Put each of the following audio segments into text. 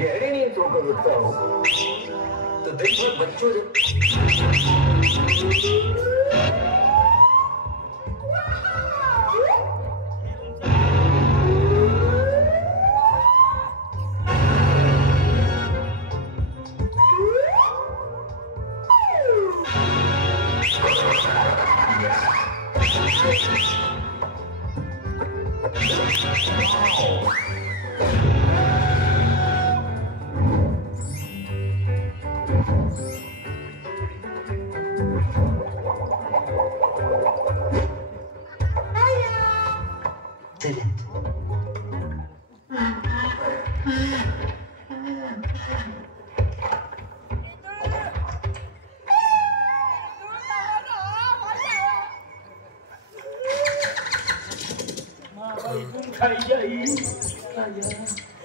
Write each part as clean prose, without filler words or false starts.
गहरी नींद सोकर उठता हूँ तो दिन भर बच्चों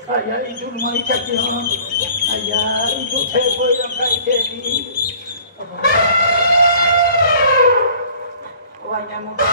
ayah itu rumah ikat dia, ayah itu teko yang kayak ni, wajah muka,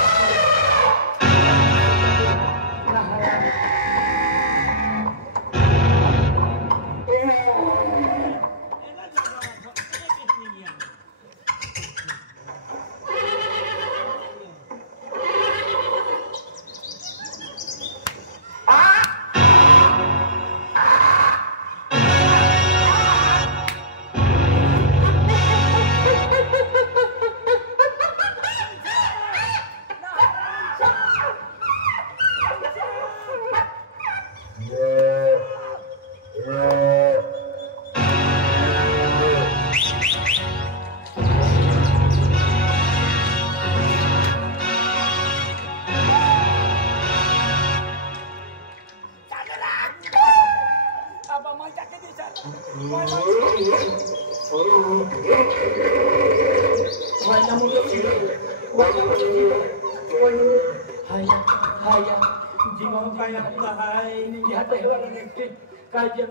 kajian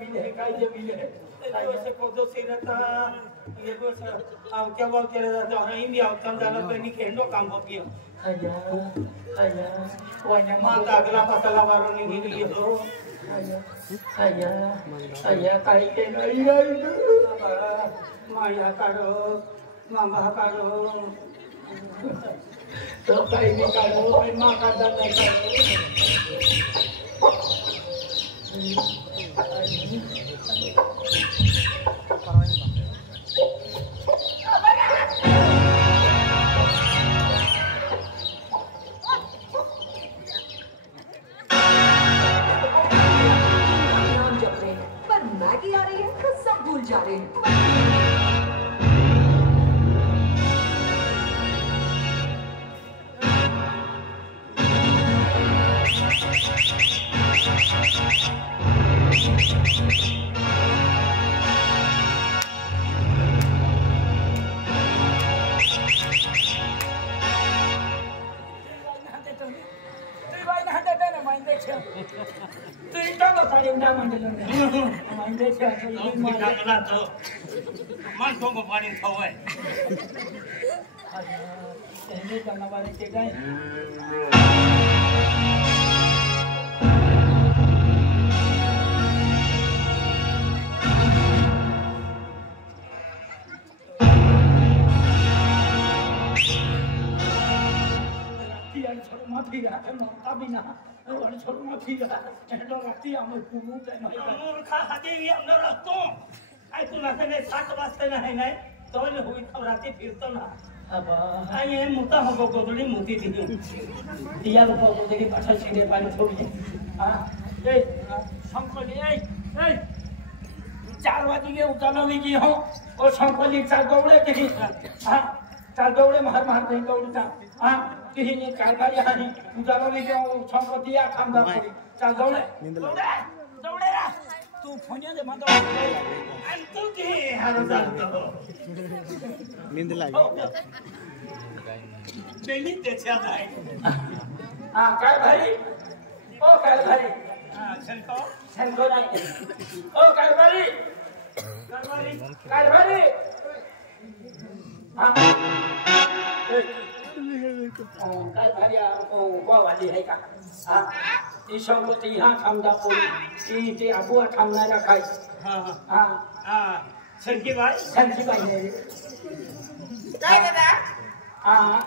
bilik. Saya sekolah sirata, ये बस आप क्या बात कर रहे थे हाँ इंडिया उत्तम जाना पे नहीं खेलने काम हो गया आया वाया माता अगला पतला बारो नहीं गिरी तो आया काई के नहीं माया करो मामा करो तो काई भी करो माँ का दर्द पर मैगी आ रही है तो सब भूल जा रहे हैं Man kau kau paling tahu eh. Ini jangan balik ke Ay tu nak kena 7 वाजता नाही नाही तो होई रात्री फिरतो ना आई ये मोठा हो गोदली मोठी दिली दिया लोक गोदली पाठा शिडे पाणी थोडी हां ए संपली ए 4 वाजी के उतारली की हो ओ संपली 4 दौड़े की हां 4 दौड़े मार मार नहीं दौड़ता हां किही ने कारगारी हानी उतारली के संपती या काम दा 4 दौड़े दौड़े तू फोनिया दे मातो अंतु की हारो जातो नींद लागी बेली तेच्या जाय हां काय भाई ओ काय भाई हां छनको नाही ओ काय भाई हां काय भार्या वाली आहे का हा ती संपत्ती ह्या थांबदा पोळी ती आबुआ थांबणारा काय हा संजीबाई संजीबाई काय दादा हा